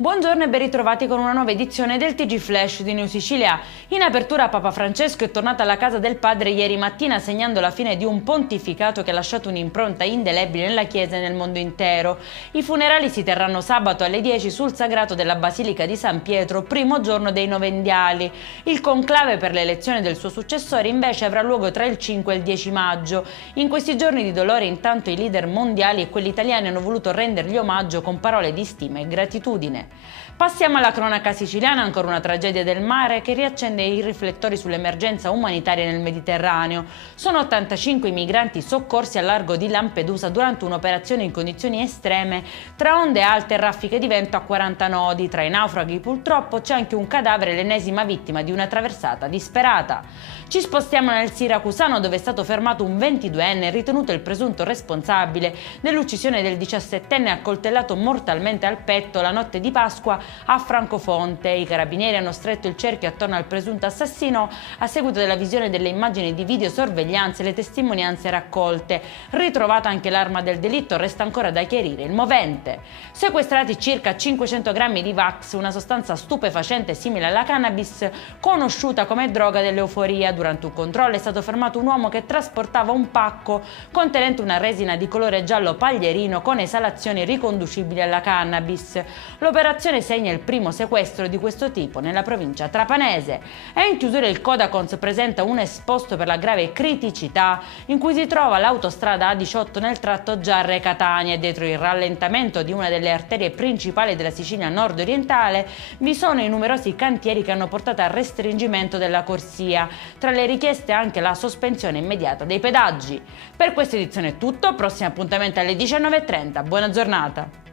Buongiorno e ben ritrovati con una nuova edizione del TG Flash di New Sicilia. In apertura Papa Francesco è tornato alla casa del padre ieri mattina, segnando la fine di un pontificato che ha lasciato un'impronta indelebile nella Chiesa e nel mondo intero. I funerali si terranno sabato alle 10 sul sagrato della Basilica di San Pietro, primo giorno dei novendiali. Il conclave per l'elezione del suo successore invece avrà luogo tra il 5 e il 10 maggio. In questi giorni di dolore intanto i leader mondiali e quelli italiani hanno voluto rendergli omaggio con parole di stima e gratitudine. Passiamo alla cronaca siciliana, ancora una tragedia del mare che riaccende i riflettori sull'emergenza umanitaria nel Mediterraneo. Sono 85 i migranti soccorsi al largo di Lampedusa durante un'operazione in condizioni estreme, tra onde alte e raffiche di vento a 40 nodi. Tra i naufraghi purtroppo c'è anche un cadavere, l'ennesima vittima di una traversata disperata. Ci spostiamo nel siracusano, dove è stato fermato un 22enne ritenuto il presunto responsabile dell'uccisione del 17enne accoltellato mortalmente al petto la notte di Pasqua a Francofonte. I carabinieri hanno stretto il cerchio attorno al presunto assassino a seguito della visione delle immagini di videosorveglianza e le testimonianze raccolte. Ritrovata anche l'arma del delitto, resta ancora da chiarire il movente. Sequestrati circa 500 grammi di Vax, una sostanza stupefacente simile alla cannabis, conosciuta come droga dell'euforia. Durante un controllo è stato fermato un uomo che trasportava un pacco contenente una resina di colore giallo paglierino con esalazioni riconducibili alla cannabis. L'operazione segna il primo sequestro di questo tipo nella provincia trapanese. E in chiusura il Codacons presenta un esposto per la grave criticità in cui si trova l'autostrada A18 nel tratto Giarre-Catania, e dietro il rallentamento di una delle arterie principali della Sicilia nord-orientale vi sono i numerosi cantieri che hanno portato al restringimento della corsia. Tra le richieste anche la sospensione immediata dei pedaggi. Per questa edizione è tutto, prossimo appuntamento alle 19:30. Buona giornata!